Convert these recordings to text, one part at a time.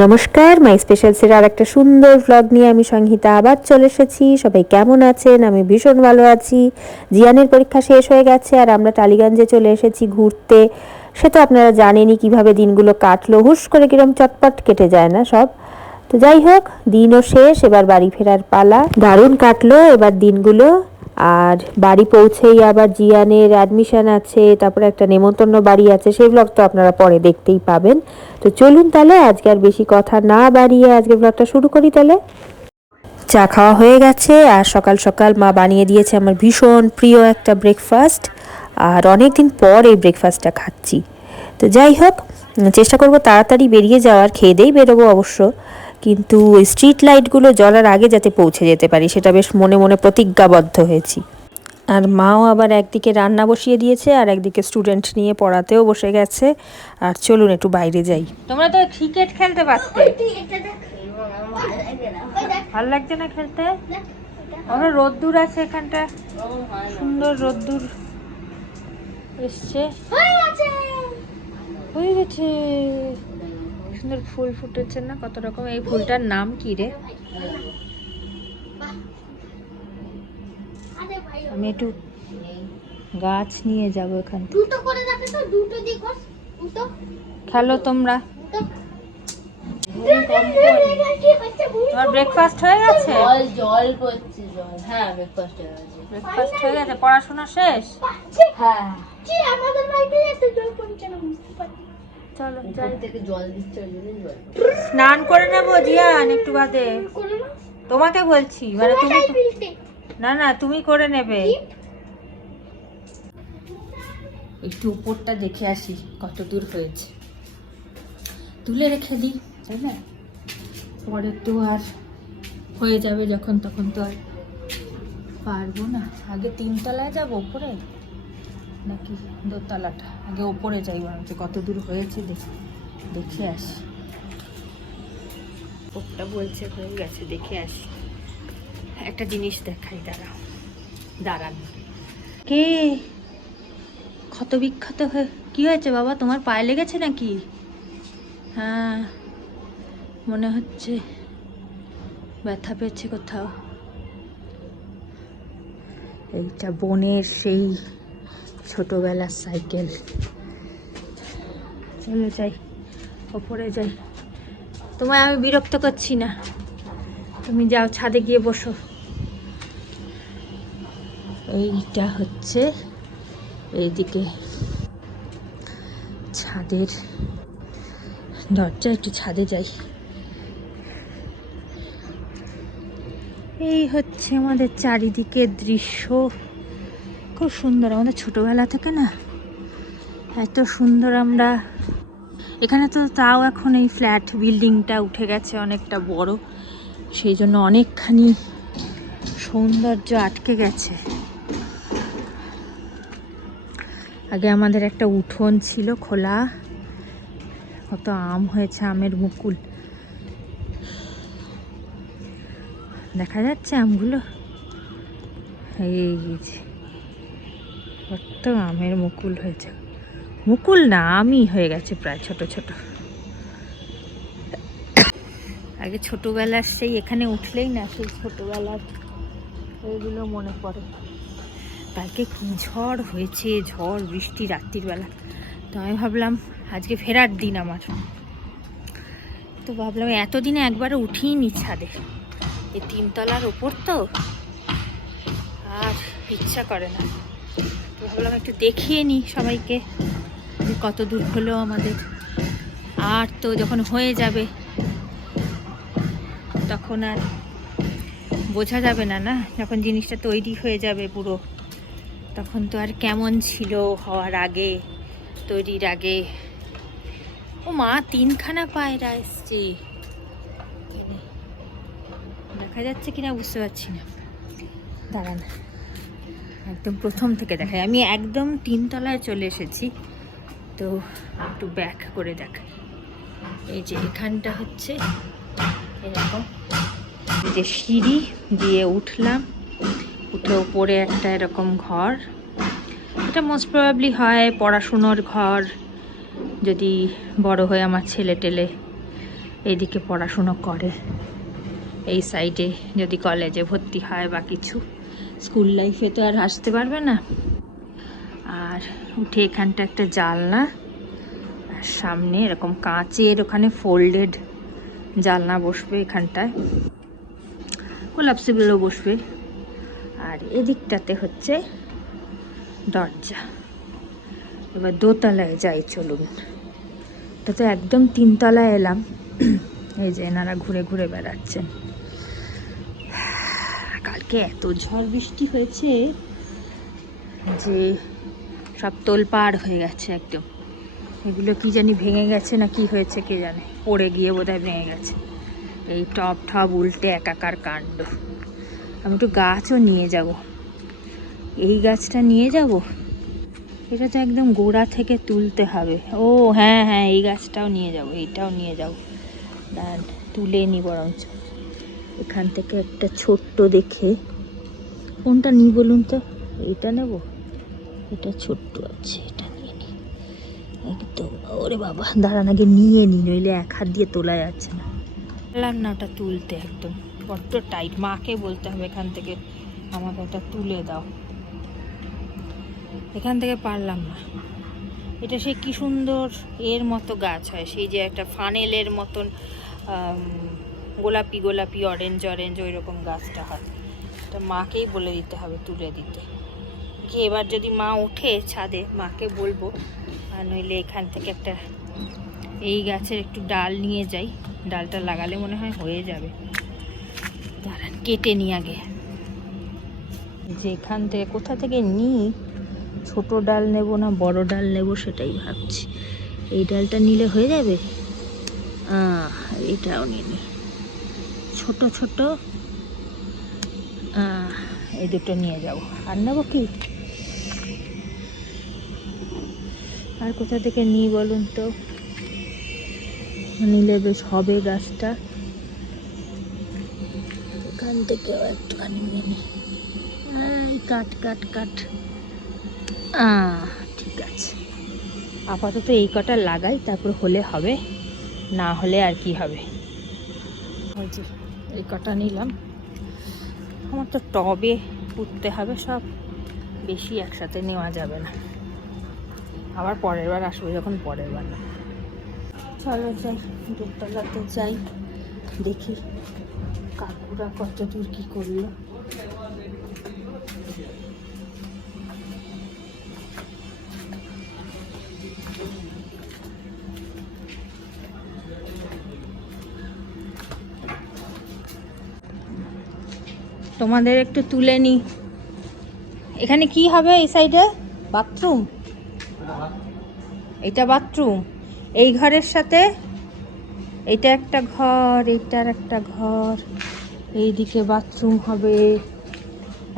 নমস্কার, মাই স্পেশালসের আর একটা সুন্দর ভ্লগ নিয়ে আমি সংহিতা আবার চলে এসেছি। সবাই কেমন আছেন? আমি ভীষণ ভালো আছি। জিয়ানের পরীক্ষা শেষ হয়ে গেছে আর আমরা টালিগঞ্জে চলে এসেছি ঘুরতে। সে তো আপনারা জানেনই কিভাবে দিনগুলো কাটলো, হুশ করে কিরম চটপট কেটে যায় না সব। তো যাই হোক, দিনও শেষ, এবার বাড়ি ফেরার পালা। দারুণ কাটলো এবার দিনগুলো। আর বাড়ি পৌঁছেই আবার জিয়ানের অ্যাডমিশন আছে, তারপরে একটা নেমন্তন্ন বাড়ি আছে, সেই ব্লগ তো আপনারা পরে দেখতেই পাবেন। তো চলুন তাহলে আজকে আর বেশি কথা না বাড়িয়ে আজকে ব্লগটা শুরু করি তাহলে। চা খাওয়া হয়ে গেছে আর সকাল সকাল মা বানিয়ে দিয়েছে আমার ভীষণ প্রিয় একটা ব্রেকফাস্ট। আর অনেক দিন পর এই ব্রেকফাস্টটা খাচ্ছি। তো যাই হোক, চেষ্টা করব তাড়াতাড়ি বেরিয়ে যাওয়ার, খেয়ে দিয়েই বেরোবো অবশ্য, কিন্তু ওই স্ট্রিট লাইটগুলো জ্বলার আগে যাতে পৌঁছে যেতে পারি সেটা বেশ মনে মনে প্রতিজ্ঞাবদ্ধ হয়েছি। আর মাও আবার একদিকে রান্না বসিয়ে দিয়েছে আর একদিকে স্টুডেন্ট নিয়ে পড়াতেও বসে গেছে। আর চলুন একটু বাইরে যাই। তোমরা তো ক্রিকেট খেলতে পারতে। ভালো লাগছে না খেলতে? আমরা রোদ্দুর আছে এখানটা, সুন্দর রোদ্দুর এসছে, হয়ে গেছে। সুন্দর ফুল ফুটেছে না কত রকম। এই ফুলটার নাম কি রে? আমি একটু গাছ নিয়ে যাবো এখান। দুটো করে রাখো তো, দুটো দিক দুটো খেলো তোমরা। তোমার ব্রেকফাস্ট হয়ে গেছে? জল পড়ছে, জল। হ্যাঁ, ব্রেকফাস্ট হয়ে গেছে। ব্রেকফাস্ট হয়ে গেছে, পড়াশোনা শেষ? হ্যাঁ। কি আমাদের বাড়িতে এত জল পড়ছে না, বুঝতে পারি। চলো যাই, থেকে জল দিচ্ছে ওই জন্য জল। স্নান করে নেবো জিয়ান একটু বাদে। তোমাকে বলছি, মানে তুমি না না তুমি করে নেবে। একটু উপরটা দেখে আসি কত দূর হয়েছে, তুলে রেখে দিই, তাই না? পরে তো আর হয়ে যাবে যখন তখন তো আর পারবো না। আগে 3 তলায় যাবো উপরে নাকি 2 তলাটা? আগে ওপরে যাই, বরঞ্চ কত দূর হয়েছে দেখে আসি। ওপরটা বলছে হয়ে গেছে, দেখে আসি। একটা জিনিস দেখাই, দাঁড়ান। কে ক্ষত বিক্ষত হয়ে কি হয়েছে বাবা? তোমার পায়ে লেগেছে নাকি? হ্যাঁ, মনে হচ্ছে ব্যথা পেয়েছে কোথাও। এইটা বোনের সেই ছোটবেলার সাইকেল। চলো যাই, ওপরে যাই। তোমায় আমি বিরক্ত করছি না, তুমি যাও ছাদে গিয়ে বসো। এইটা হচ্ছে এইদিকে ছাদের দরজা, একটু ছাদে যাই। এই হচ্ছে আমাদের চারিদিকের দৃশ্য, খুব সুন্দর। আমাদের ছোটবেলা থেকে না এত সুন্দর আমরা এখানে। তো তাও এখন এই ফ্ল্যাট বিল্ডিংটা উঠে গেছে অনেকটা বড়, সেই জন্য অনেকখানি সৌন্দর্য আটকে গেছে। আগে আমাদের একটা উঠোন ছিল খোলা, কত আম হয়েছে, আমের মুকুল দেখা যাচ্ছে, আমগুলো এই যে কত আমের মুকুল হয়েছে। মুকুল না, আমই হয়ে গেছে প্রায় ছোট ছোট। আগে ছোটবেলার সেই এখানে উঠলেই না সেই ছোটবেলার ওইগুলো মনে পড়ে। কালকে কি ঝড় হয়েছে, ঝড় বৃষ্টি রাত্রির বেলা। তো আমি ভাবলাম আজকে ফেরার দিন আমার, তো ভাবলাম এতদিনে একবারও উঠিয়ে নি ছাদে। এই 3 তলার ওপর তো আর ইচ্ছা করে না, তো ভাবলাম একটু দেখিয়ে নি সবাইকে যে কত দূর হলো আমাদের। আর তো যখন হয়ে যাবে তখন আর বোঝা যাবে না, না যখন জিনিসটা তৈরি হয়ে যাবে পুরো, তখন তো আর কেমন ছিল হওয়ার আগে, তৈরির আগে। ও মা, 3খানা পায়রা এসছে, দেখা যাচ্ছে কিনা বুঝতে পারছি না, দাঁড়ান একদম প্রথম থেকে দেখাই। আমি একদম 3 তলায় চলে এসেছি, তো একটু ব্যাক করে দেখাই। এই যে এখানটা হচ্ছে এরকম, যে সিঁড়ি দিয়ে উঠলাম, উঠে উপরে একটা এরকম ঘর। এটা মোস্ট প্রবাবলি হয় পড়াশুনোর ঘর, যদি বড় হয়ে আমার ছেলে টেলে এইদিকে পড়াশুনো করে, এই সাইডে যদি কলেজে ভর্তি হয় বা কিছু, স্কুল লাইফে তো আর আসতে পারবে না। আর উঠে এখানটা একটা জানলা, আর সামনে এরকম কাঁচের ওখানে ফোল্ডেড জানলা বসবে, এখানটায় কোলাপসিবলও বসবে। আর এদিকটাতে হচ্ছে দরজা। এবার দোতলায় যাই চলুন। এটা তো একদম 3 তলায় এলাম। এই যে এনারা ঘুরে ঘুরে বেড়াচ্ছেন। কালকে এত ঝড় বৃষ্টি হয়েছে যে সব তোলপাড় হয়ে গেছে একদম। এগুলো কি জানি ভেঙে গেছে না কি হয়েছে কে জানে, পড়ে গিয়ে বোধহয় ভেঙে গেছে। এই টপ ঠপ উল্টে একাকার কাণ্ড। আমি একটু গাছও নিয়ে যাব, এই গাছটা নিয়ে যাব, এটা তো একদম গোড়া থেকে তুলতে হবে। ও হ্যাঁ হ্যাঁ, এই গাছটাও নিয়ে যাব, এইটাও নিয়ে যাব, তুলে নি বরঞ্চ। এখান থেকে একটা ছোট্ট দেখে, কোনটা নিই বলুন তো? এইটা নেব, এটা ছোট্ট আছে, এটা নিয়ে নি একদম। ওরে বাবা, দাঁড়ান আগে নিয়ে নি, নইলে এক হাত দিয়ে তোলা যাচ্ছে না। পারলাম না ওটা তুলতে, একদম বড্ড টাইট। মাকে বলতে হবে এখান থেকে আমাকে ওটা তুলে দাও, এখান থেকে পারলাম না। এটা সে কি সুন্দর এর মতো গাছ হয়, সেই যে একটা ফানেলের মতন গোলাপি গোলাপি অরেঞ্জ অরেঞ্জ ওই রকম গাছটা হয়। এটা মাকেই বলে দিতে হবে তুলে দিতে। কি এবার যদি মা ওঠে ছাদে, মাকে বলবো। আর নইলে এখান থেকে একটা এই গাছের একটু ডাল নিয়ে যাই, ডালটা লাগালে মনে হয় হয়ে যাবে। দাঁড়ান কেটে নিই আগে, যে এখান থেকে কোথা থেকে নিই, ছোট ডাল নেব না বড় ডাল নেব সেটাই ভাবছি। এই ডালটা নিলে হয়ে যাবে। এটাও নিয়ে নিই, ছোট ছোট এই দুটো নিয়ে যাব। আর নেব কি, আর কোথা থেকে নিই বলুন তো? নিলে বেশ হবে গাছটা, এখান থেকেও একটুখানি নিয়ে নিই। কাট কাট কাট, ঠিক আছে। আপাতত এই কটা লাগাই, তারপর হলে হবে, না হলে আর কি হবে। এই কটা নিলাম। আমার তো টবে পুঁততে হবে সব, বেশি একসাথে নেওয়া যাবে না, আবার পরের বার আসবো যখন, পরের বার না। চলো যাই, দোতলাতে যাই, দেখি কাকুরা কত দূর কী করলো। তোমাদের একটু তুলে নি। এখানে কি হবে এই সাইডে? বাথরুম, এটা বাথরুম। এই ঘরের সাথে এটা একটা ঘর, এইটার একটা ঘর, এইদিকে বাথরুম হবে,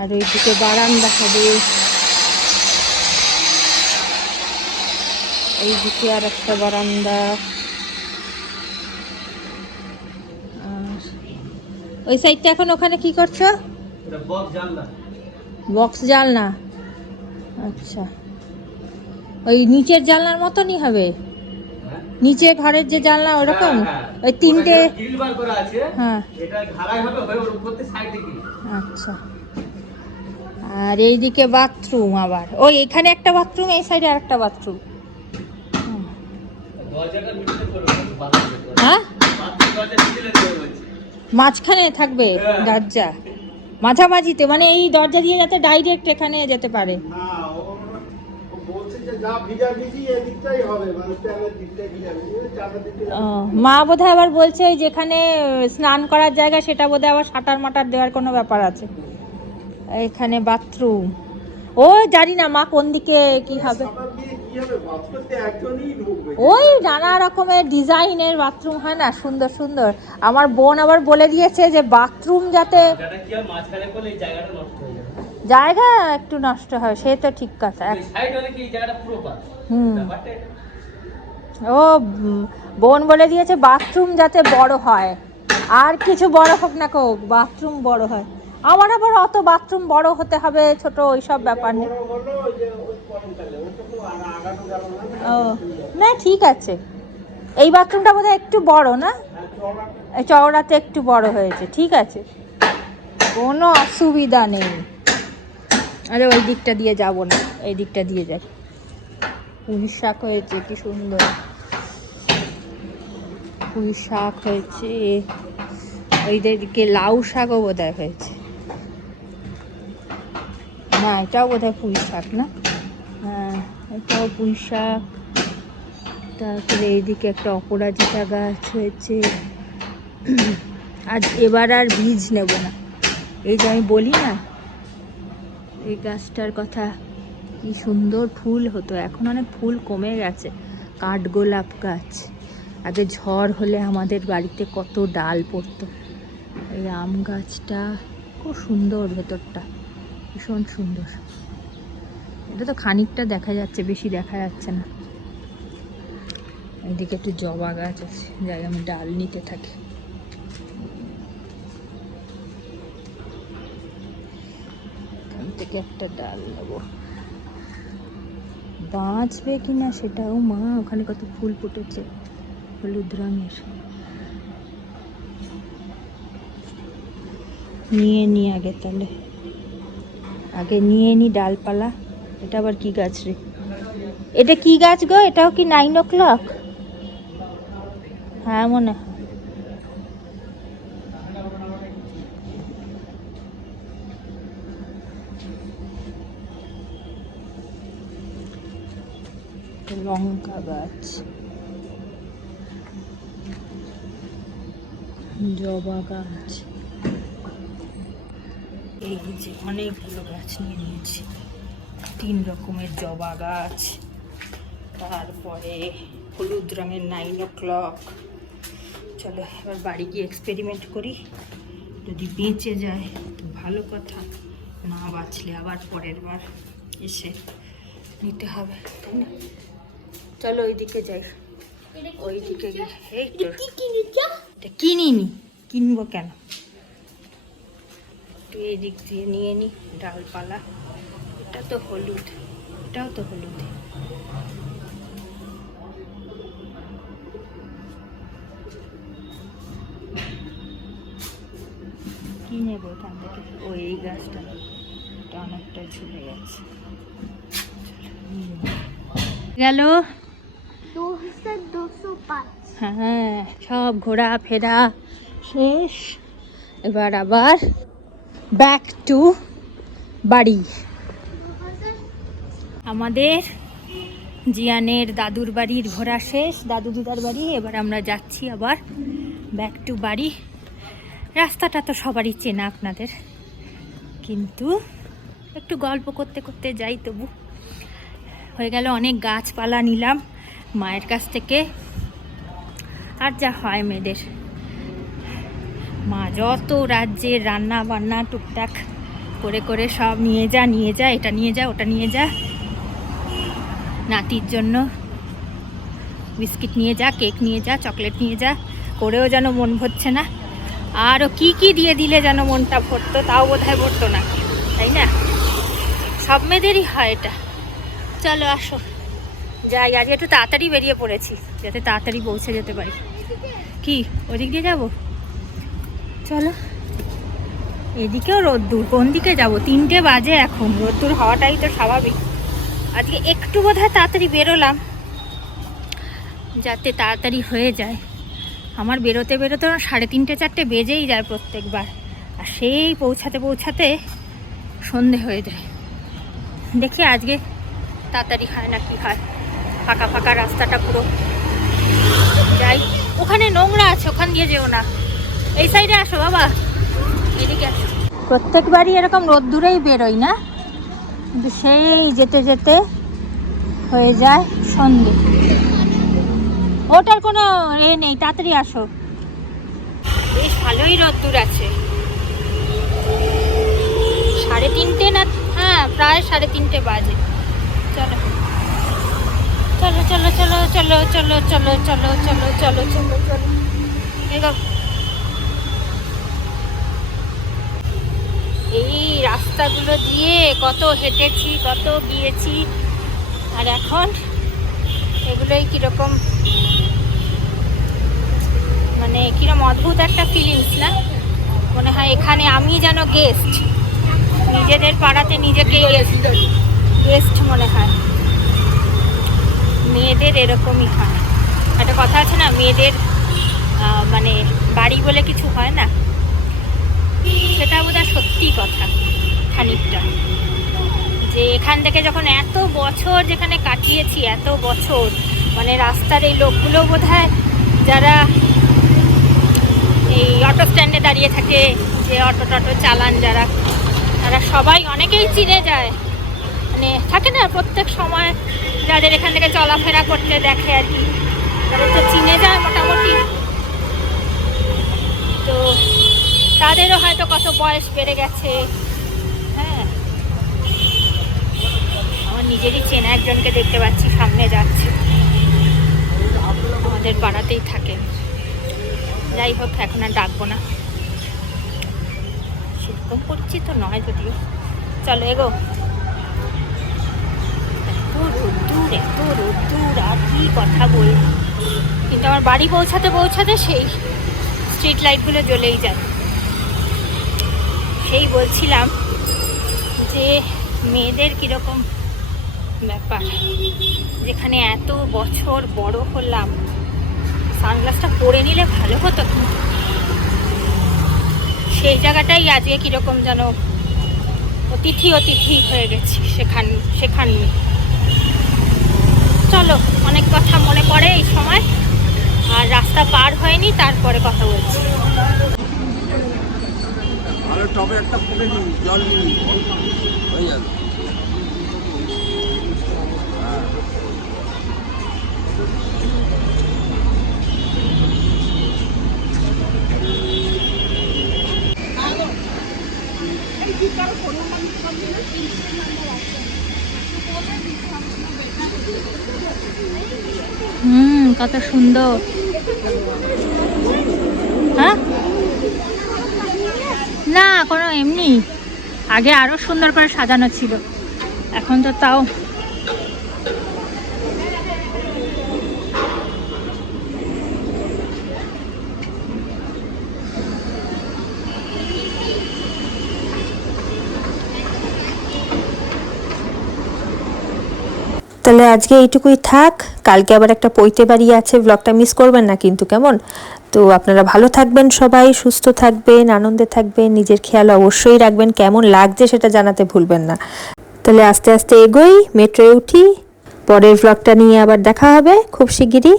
আর এইদিকে বারান্দা হবে, এইদিকে আর একটা বারান্দা। আর ওই সাইডটা এখন ওখানে কি করছো? বক্স জানলা, আচ্ছা। ওই নিচের জানলার মতনই হবে, নিচে ঘরের যে জানলা ওরকম, ওই 3টে। হ্যাঁ, আচ্ছা। আর এইদিকে বাথরুম, আবার ওই এখানে একটা বাথরুম, এই সাইডে আর একটা বাথরুম। হ্যাঁ, মাঝখানে থাকবে দরজা, মাঝামাঝিতে, মানে এই দরজা দিয়ে যাতে ডাইরেক্ট এখানে যেতে পারে। মা বোধহয় আবার বলছে যেখানে স্নান করার জায়গা সেটা বোধহয় আবার শাটার মাটার দেওয়ার কোনো ব্যাপার আছে। এখানে বাথরুম, ও জানি না মা কোন দিকে কি হবে, ওই নানা রকমের ডিজাইনের বাথরুম হয় না, সুন্দর সুন্দর। আমার বোন আবার বলে দিয়েছে যে বাথরুম যাতে জায়গা একটু নষ্ট হয়, সে তো ঠিক কথা। ও বোন বলে দিয়েছে বাথরুম যাতে বড় হয়, আর কিছু বড় হোক না হোক, বাথরুম বড় হয়। আমার আবার অত বাথরুম বড় হতে হবে ছোট ওইসব ব্যাপার নেই। ও না, ঠিক আছে। এই বাথরুমটা বোধহয় একটু বড় না? চওড়াতে একটু বড় হয়েছে, ঠিক আছে, কোনো অসুবিধা নেই। আরে ওই দিকটা দিয়ে যাব না, এই দিকটা দিয়ে যাই। পুঁই শাক হয়েছে কি সুন্দর, পুঁই শাক হয়েছে, ওইদিকে লাউ শাকও বোধহয় হয়েছে, না এটাও বোধহয় পুঁই শাক না, হ্যাঁ এটাও পুঁই শাক। তারপরে এইদিকে একটা অপরাজিতা গাছ হয়েছে। আজ এবার আর বীজ নেব না, এই যে আমি বলি না এই গাছটার কথা, কি সুন্দর ফুল হতো, এখন অনেক ফুল কমে গেছে। কাঠগোলাপ গাছ, আগে ঝড় হলে আমাদের বাড়িতে কত ডাল পড়তো। এই আম গাছটা খুব সুন্দর, ভেতরটা ভীষণ সুন্দর। এটা তো খানিকটা দেখা যাচ্ছে, বেশি দেখা যাচ্ছে না। এইদিকে একটু জবা গাছ আছে, যাই আমি ডাল নিতে থাকি। এখান থেকে একটা ডাল নেবো, বাঁচবে কিনা সেটাও, মা ওখানে কত ফুল ফুটেছে হলুদ রঙের। নিয়ে নি আগে, তাহলে আগে নিয়ে নি ডালপালা। এটা আবার কি গাছ রে, এটা কি গাছ গো, এটাও কি 9 o'clock? হ্যাঁ মনে হয়। লঙ্কা গাছ, জবা গাছ, এই যে অনেকগুলো গাছ নিয়ে নিয়েছি। 3 রকমের জবা গাছ, তারপরে হলুদ রঙের 9 o'clock। চলো এবার বাড়ি গিয়ে এক্সপেরিমেন্ট করি, যদি বেঁচে যায় তো ভালো কথা, না বাঁচলে আবার পরের বার এসে নিতে হবে, তাই না? চলো ওইদিকে যাই, ওইদিকে গিয়ে এই তো এটা কিনিনি, কিনবো কেন, একটু এই দিক দিয়ে নিয়ে নি ডালপালা। এটা তো হলুদ, এটাও তো হলুদ। কি নেবো এখান থেকে, ওই এই গাছটা, এটা অনেকটা ঝুলে গেছে। গেল 205। হ্যাঁ, সব ঘোরা ফেরা শেষ, এবার আবার ব্যাক টু বাড়ি। আমাদের জিয়ানের দাদুর বাড়ির ঘোরা শেষ, দাদু দিদার বাড়ি। এবার আমরা যাচ্ছি আবার ব্যাক টু বাড়ি। রাস্তাটা তো সবারই চেনা আপনাদের, কিন্তু একটু গল্প করতে করতে যাই। তবু হয়ে গেল, অনেক গাছপালা নিলাম মায়ের কাছ থেকে। আর যা হয় মেয়েদের, মা যত রাজ্যের রান্না বান্না টুকটাক করে করে সব নিয়ে যা, এটা নিয়ে যা, ওটা নিয়ে যা, নাতির জন্য বিস্কিট নিয়ে যা, কেক নিয়ে যা, চকলেট নিয়ে যা, করেও যেন মন ভরছে না। আরও কি কি দিয়ে দিলে যেন মনটা ভরতো, তাও বোধহয় ভরতো না, তাই না? সব মেয়েদেরই হয় এটা। চলো আসো যাই, আজ একটু তাড়াতাড়ি বেরিয়ে পড়েছি যাতে তাড়াতাড়ি পৌঁছে যেতে পারি। কি ওদিক দিয়ে যাবো? চলো, এদিকেও রোদ্দুর, কোন দিকে যাব? 3টে বাজে এখন, রোদ্দুর হওয়াটাই তো স্বাভাবিক। আজকে একটু বোধহয় তাড়াতাড়ি বেরোলাম যাতে তাড়াতাড়ি হয়ে যায়। আমার বেরোতে বেরোতে 3:30 4টে বেজেই যায় প্রত্যেকবার, আর সেই পৌঁছাতে পৌঁছাতে সন্ধে হয়ে যায়। দেখি আজকে তাড়াতাড়ি হয় না কি হয়। ফাঁকা ফাঁকা রাস্তাটা পুরো। যাই, ওখানে নোংরা আছে, ওখান দিয়ে যেও না, এই সাইডে আসো বাবা, এদিকে আসো। প্রত্যেকবারই এরকম রোদ্দুরেই বেরোই না, কিন্তু সেই যেতে যেতে হয়ে যায় সন্ধে। ওটার কোনো নেই, তাড়াতাড়ি আসো। বেশ ভালোই রোদ্দুর আছে। 3:30 না, হ্যাঁ প্রায় 3:30 বাজে। চলো চলো চলো চলো চলো চলো চলো চলো চলো চলো চলো চলো এগো। এই রাস্তাগুলো দিয়ে কত হেঁটেছি, কত গিয়েছি, আর এখন এগুলোই কিরকম মানে কিরম অদ্ভুত একটা ফিলিংস না, মনে হয় এখানে আমি যেন গেস্ট, নিজেদের পাড়াতে নিজেকে গেস্ট মনে হয়। মেয়েদের এরকমই হয়, একটা কথা আছে না, মেয়েদের মানে বাড়ি বলে কিছু হয় না, সেটা বোধহয় সত্যি কথা খানিকটা। যে এখান থেকে যখন এত বছর যেখানে কাটিয়েছি, এত বছর, মানে রাস্তার এই লোকগুলো বোধহয় যারা এই অটো স্ট্যান্ডে দাঁড়িয়ে থাকে, যে অটো টটো চালান যারা, তারা সবাই অনেকেই চিনে যায়। মানে থাকে না প্রত্যেক সময় যাদের এখান থেকে চলাফেরা করতে দেখে আর কি, তারা তো চিনে যায় মোটামুটি। তো তাদেরও হয়তো কত বয়স বেড়ে গেছে। হ্যাঁ, আমার নিজেরই চেনা একজনকে দেখতে পাচ্ছি, সামনে যাচ্ছে, আমাদের পাড়াতেই থাকে। যাই হোক, এখন আর ডাকবো না, সেরকম পরিচিত নয় যদিও। চলো এগো। এত রোদ্দুর আর কি কথা বলবো, কিন্তু আমার বাড়ি পৌঁছাতে পৌঁছাতে সেই স্ট্রিট লাইটগুলো জ্বলেই যায়। সেই বলছিলাম যে মেয়েদের কীরকম ব্যাপার, যেখানে এত বছর বড় হলাম, সানগ্লাসটা পরে নিলে ভালো হতো, কিন্তু সেই জায়গাটাই আজকে কীরকম যেন অতিথি হয়ে গেছি সেখানে। চলো, অনেক কথা মনে পড়ে এই সময়, আর রাস্তা পার হয়নি, তারপরে কথা বলছি। টবে একটা ফুটে দিন, জল দিন, হয়ে যাবে। কত সুন্দর। হ্যাঁ, না কোনো এমনি, আগে আরো সুন্দর করে সাজানো ছিল, এখন তো তাও। তাহলে আজকে এইটুকুই থাক, কালকে আবার একটা পৈতে বাড়ি আছে, ব্লগটা মিস করবেন না কিন্তু, কেমন? তো আপনারা ভালো থাকবেন, সবাই সুস্থ থাকবেন, আনন্দে থাকবেন, নিজের খেয়াল অবশ্যই রাখবেন, কেমন লাগছে সেটা জানাতে ভুলবেন না। তাহলে আস্তে আস্তে এগোই, মেট্রোয় উঠি, পরের ব্লগটা নিয়ে আবার দেখা হবে খুব শিগগিরই।